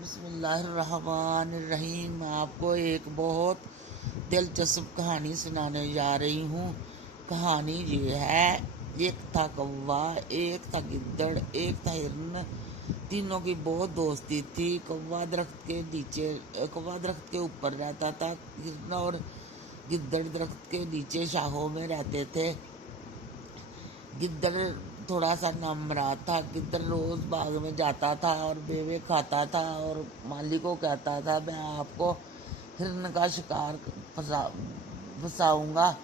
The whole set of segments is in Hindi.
बिस्मिल्लाहिर्रहमानिर्रहीम। मैं आपको एक बहुत दिलचस्प कहानी सुनाने जा रही हूँ। कहानी ये है, एक था कौवा, एक था गिद्दड़, एक था हिरन। तीनों की बहुत दोस्ती थी। कौवा दरख्त के ऊपर रहता था। हिरन और गिद्दड़ दरख्त के नीचे शाखों में रहते थे। गिद्दड़ थोड़ा सा नमरा था। गिद्दड़ रोज बाग में जाता था और मेवे खाता था और माली को कहता था, मैं आपको हिरन का शिकार फंसाऊंगा।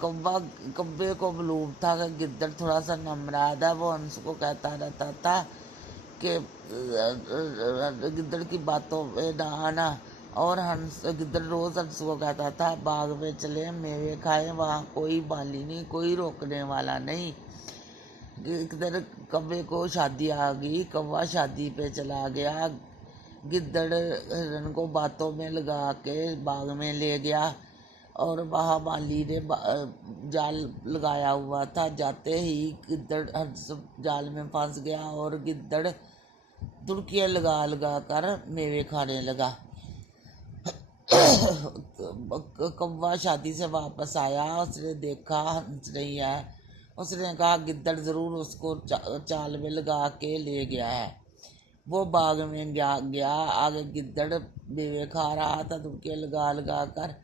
कौवे को मालूम था कि गिद्दड़ थोड़ा सा नमराद है। वो हंस को कहता रहता था कि गिद्दड़ की बातों में ना आना। और गिद्दड़ रोज हंस को कहता था, बाग में चले, मेवे खाए, वहाँ कोई माली नहीं, कोई रोकने वाला नहीं। एक दिन कौवे को शादी आ गई। कौवा शादी पे चला गया। गिद्दड़ हिरन को बातों में लगा के बाग में ले गया और वहाँ माली ने जाल लगाया हुआ था। जाते ही गिद्दड़ जाल में फंस गया और गिद्दड़ दुड़कियाँ लगा लगा कर मेवे खाने लगा। कौवा शादी से वापस आया। उसने देखा हंस नहीं है। उसने कहा गिद्दड़ ज़रूर उसको चाल में लगा के ले गया है। वो बाग में गया। आगे गिद्दड़ मेवे खा रहा था दुड़के लगा लगा कर,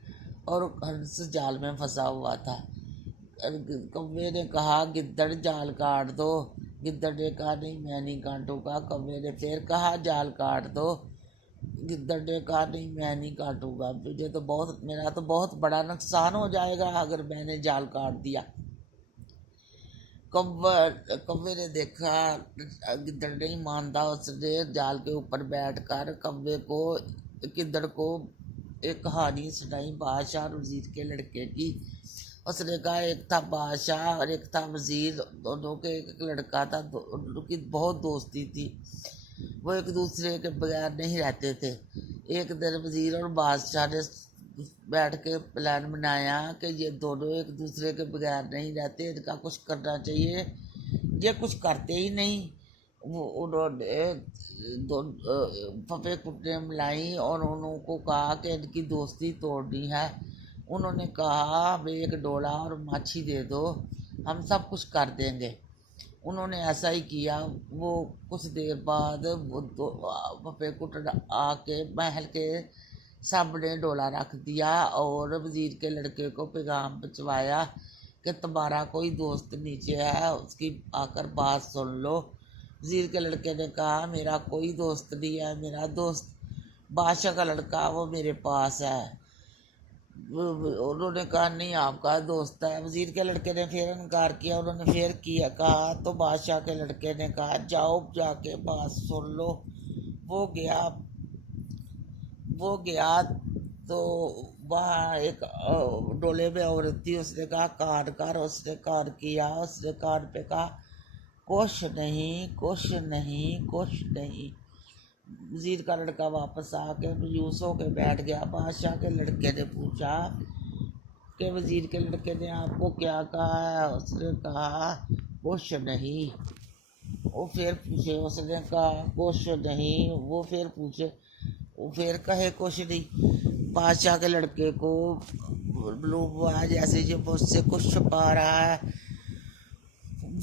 और हंस जाल में फंसा हुआ था। कौवे ने कहा, गिद्दड़ जाल काट दो। गिद्दड़ ने कहा, नहीं, मैं नहीं काटूंगा। कौवे ने फिर कहा, जाल काट दो। गिद्दड़ ने कहा, नहीं, मैं नहीं काटूंगा, मेरा तो बहुत बड़ा नुकसान हो जाएगा अगर मैंने जाल काट दिया। कौवे ने देखा गिद्दड़ नहीं मानता। उसने जाल के ऊपर बैठकर गिद्दड़ को एक कहानी सुनाई, बादशाह और वजीर के लड़के की। उसने कहा, एक था बादशाह और एक था वजीर। दोनों के एक लड़का था। दोनों की बहुत दोस्ती थी। वो एक दूसरे के बगैर नहीं रहते थे। एक दिन वजीर और बादशाह ने बैठ के प्लान बनाया कि ये दोनों एक दूसरे के बगैर नहीं रहते, इनका कुछ करना चाहिए। ये कुछ करते ही नहीं। उन्होंने दो फफे कुटने मिलाई और उनको कहा कि इनकी दोस्ती तोड़नी है। उन्होंने कहा, हमें एक डोला और माछी दे दो, हम सब कुछ कर देंगे। उन्होंने ऐसा ही किया। वो कुछ देर बाद वो फफे कुट आके महल के सामने डोला रख दिया और वजीर के लड़के को पैगाम भिजवाया कि तुम्हारा कोई दोस्त नीचे है, उसकी आकर बात सुन लो। वजीर के लड़के ने कहा, मेरा कोई दोस्त नहीं है, मेरा दोस्त बादशाह का लड़का वो मेरे पास है। उन्होंने कहा, नहीं, आपका दोस्त है। वजीर के लड़के ने फिर इनकार किया। उन्होंने फिर किया कहा तो बादशाह के लड़के ने कहा, जाओ जाके बात सुन लो। वो गया तो वहाँ एक डोले में औरत थी। उसने कहा, कान कर। उसने कान किया। उसने कान पे कहा, कुछ नहीं, कुछ नहीं, कुछ नहीं। वजीर का लड़का वापस आके मायूस होके बैठ गया। बादशाह के लड़के ने पूछा कि वजीर के लड़के ने आपको क्या कहा है? उसने कहा, कुछ नहीं। वो फिर पूछे। उसने कहा, कुछ नहीं। वो फिर पूछे। वो फिर कहे, कुछ नहीं। बादशाह के लड़के को मालूम हुआ जैसे ये मुझसे कुछ छुपा रहा है।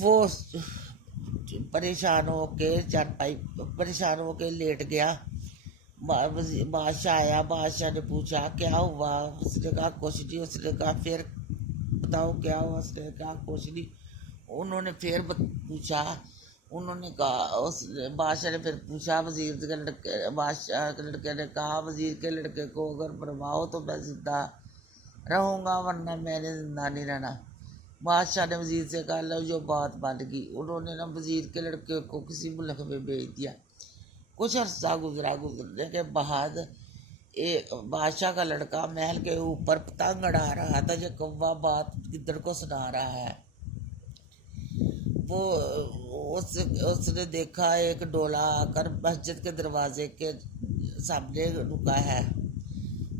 वो परेशान होके लेट गया। बादशाह आया। बादशाह ने पूछा, क्या हुआ? उसने कहा, कुछ नहीं। उसने कहा, फिर बताओ क्या हुआ? उसने कहा, कुछ नहीं। उन्होंने फिर पूछा। उन्होंने कहा, उस बादशाह ने फिर पूछा। बादशाह के लड़के ने कहा, वजीर के लड़के को अगर मरवाओ तो मैं जिंदा रहूँगा, वरना मैंने जिंदा नहीं रहना। बादशाह ने वजीर से कहा, लो, जो बात बन गई। उन्होंने ना वजीर के लड़के को किसी मुल्क में भेज दिया। कुछ अर्सा गुजरने के बाद बादशाह का लड़का महल के ऊपर पतंग उड़ा रहा था। जो कौवा बात गिद्दड़ को सुना रहा है। वो उसने देखा एक डोला आकर मस्जिद के दरवाजे के सामने रुका है।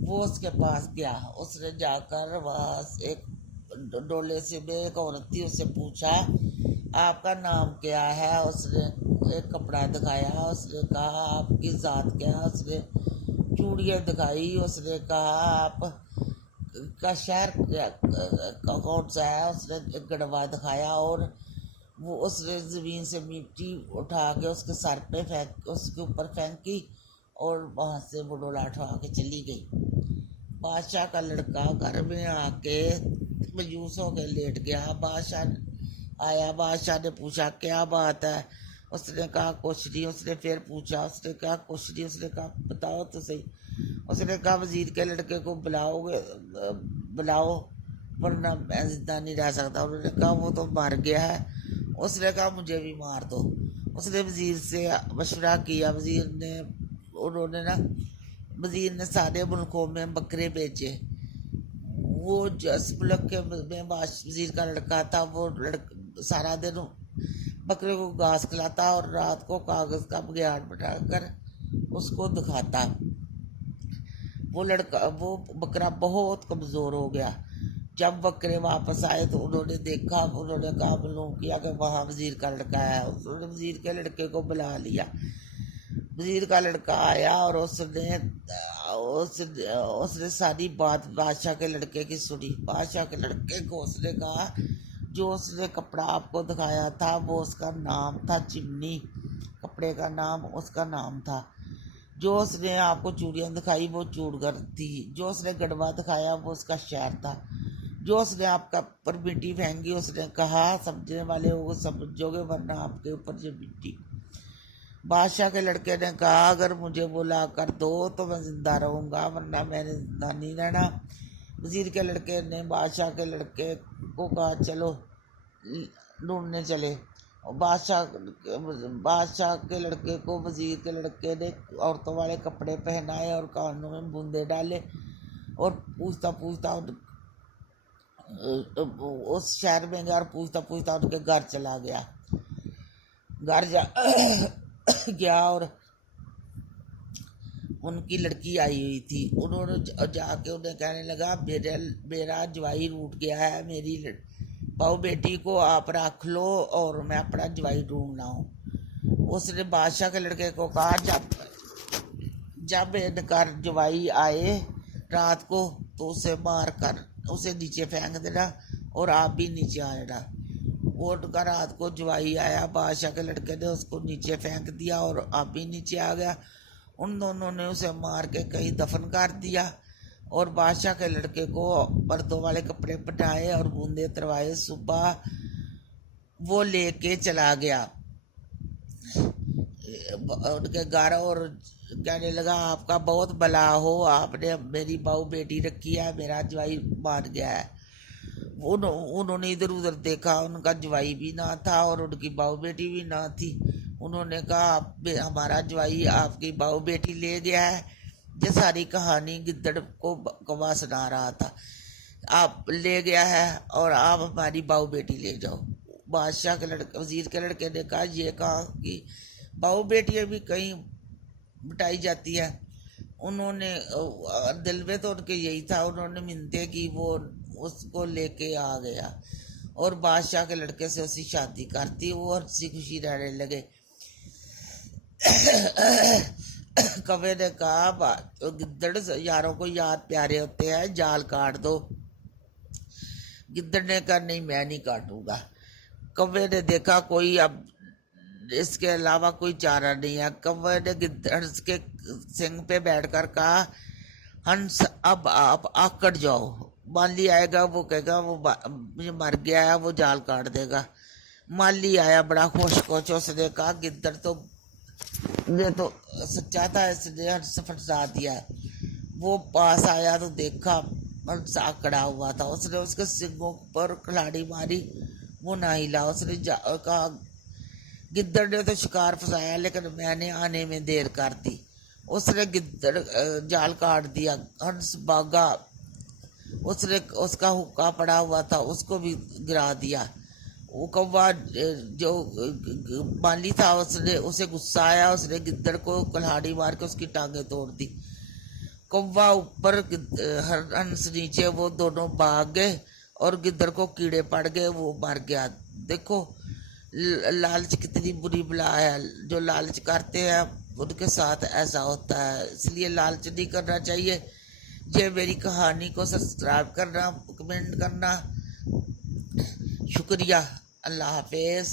वो उसके पास गया। उसने जाकर वहाँ एक डोले से में एक औरत थी, उससे पूछा, आपका नाम क्या है? उसने एक कपड़ा दिखाया, उसने कहा आपकी जात क्या है, उसने चूड़ियाँ दिखाई, उसने कहा आप का शहर कौन सा है, उसने एक गढ़वा दिखाया और वो उसने ज़मीन से मिट्टी उठा के उसके सर पे फेंक उसके ऊपर फेंकी और वहाँ से वो डोला उठा के चली गई। बादशाह का लड़का घर में आके मायूस होके लेट गया। बादशाह आया, बादशाह ने पूछा क्या बात है, उसने कहा कुछ नहीं। उसने फिर पूछा, उसने कहा कुछ नहीं। उसने कहा बताओ तो सही। उसने कहा वजीर के लड़के को बुलाओ वरना मैं जिंदा नहीं रह सकता। उन्होंने कहा वो तो मर गया है। उसने कहा मुझे भी मार दो। उसने वजीर से मशवरा किया। उन्होंने ना वजीर ने सारे मुल्कों में बकरे बेचे। वो जिस मुल्क के में वजीर का लड़का था वो सारा दिन बकरे को घास खिलाता और रात को कागज का बघियाड़ बनाकर उसको दिखाता। वो बकरा बहुत कमजोर हो गया। जब बकरे वापस आए तो उन्होंने कहा मालूम किया कि वहाँ वजीर का लड़का है। उन्होंने वजीर के लड़के को बुला लिया। वजीर का लड़का आया और उसने सारी बात बादशाह के लड़के की सुनी। बादशाह के लड़के को उसने कहा जो उसने कपड़ा आपको दिखाया था वो उसका नाम था चिमनी, कपड़े का नाम उसका नाम था। जो उसने आपको चूड़ियाँ दिखाई वो चूड़गर थी। जो उसने गढ़वा दिखाया वो उसका शहर था। जो उसने आपका पर मिट्टी फेंकी उसने कहा समझने वाले हो समझोगे वरना आपके ऊपर जो मिट्टी। बादशाह के लड़के ने कहा अगर मुझे बुला कर दो तो मैं जिंदा रहूँगा वरना मैंने जिंदा नहीं रहना। वजीर के लड़के ने बादशाह के लड़के को कहा चलो ढूंढने चले। और बादशाह के लड़के को वजीर के लड़के ने औरतों वाले कपड़े पहनाए और कानों में बूंदे डाले और पूछता पूछता उस शहर में गया और पूछता पूछता उनके घर चला गया। घर जा गया और उनकी लड़की आई हुई थी। उन्होंने जाके उन्हें कहने लगा मेरा जवाई रूठ गया है, मेरी बहू बेटी को आप रख लो और मैं अपना जवाई ढूंढना हूँ। उसने बादशाह के लड़के को कहा जब इनका जवाई आए रात को तो उसे मार कर उसे नीचे फेंक देना और आप भी नीचे आ जाना। वो उनका रात को जवाई आया, बादशाह के लड़के ने उसको नीचे फेंक दिया और आप भी नीचे आ गया। उन दोनों ने उसे मार के कहीं दफन कर दिया और बादशाह के लड़के को मर्दों वाले कपड़े पहनाए और बूंदे तरवाए। सुबह वो लेके चला गया उनके घर और कहने लगा आपका बहुत भला हो, आपने मेरी बहू बेटी रखी है, मेरा जवाई मार गया है। उन्होंने इधर उधर देखा, उनका जवाई भी ना था और उनकी बहू बेटी भी ना थी। उन्होंने कहा हमारा जवाई आपकी बहू बेटी ले गया है। ये सारी कहानी गिद्दड़ को कौवा सुना रहा था। आप ले गया है और आप हमारी बहू बेटी ले जाओ। बादशाह के लड़के वजीर के लड़के ने कहा ये कहा कि बहू बेटियाँ भी कहीं बिठाई जाती है। उन्होंने दिल में तो उनके यही था, उन्होंने मिन्नतें की, वो उसको लेके आ गया और बादशाह के लड़के से उसकी शादी करती। वो हंसी खुशी रहने लगे। कौवे ने कहा गिद्दड़ यारों को याद प्यारे होते हैं, जाल काट दो। गिद्दड़ ने कहा नहीं मैं नहीं काटूंगा। कौवे ने देखा कोई अब इसके अलावा कोई चारा नहीं है। कौवे ने गिद्दड़ के सिंग पे बैठकर कहा हंस अब आप आकड़ जाओ, माली आएगा वो कहेगा वो मुझे मर गया है, वो जाल काट देगा। माली आया बड़ा खुश खुश, उसने कहा गिद्दड़ तो ये तो सच्चा था, इसने हंस फंसा दिया। वो पास आया तो देखा हंस आकड़ा हुआ था। उसने उसके सिंगों पर कुल्हाड़ी मारी, वो ना हिला। उसने कहा गिद्दड़ ने तो शिकार फंसाया लेकिन मैंने आने में देर कर दी। उसने गिद्दड़ जाल काट दिया, हंस भागा। उसने उसका हुक्का पड़ा हुआ था उसको भी गिरा दिया। वो कौवा जो माली था उसने उसे गुस्सा आया, उसने गिद्दड़ को कुल्हाड़ी मार के उसकी टांगें तोड़ दी। कौवा ऊपर हंस नीचे, वो दोनों भाग गए और गिद्दड़ को कीड़े पड़ गए, वो मर गया। देखो लालच कितनी बुरी बला है, जो लालच करते हैं उनके साथ ऐसा होता है, इसलिए लालच नहीं करना चाहिए। ये मेरी कहानी को सब्सक्राइब करना, कमेंट करना, शुक्रिया। अल्लाह हाफिज।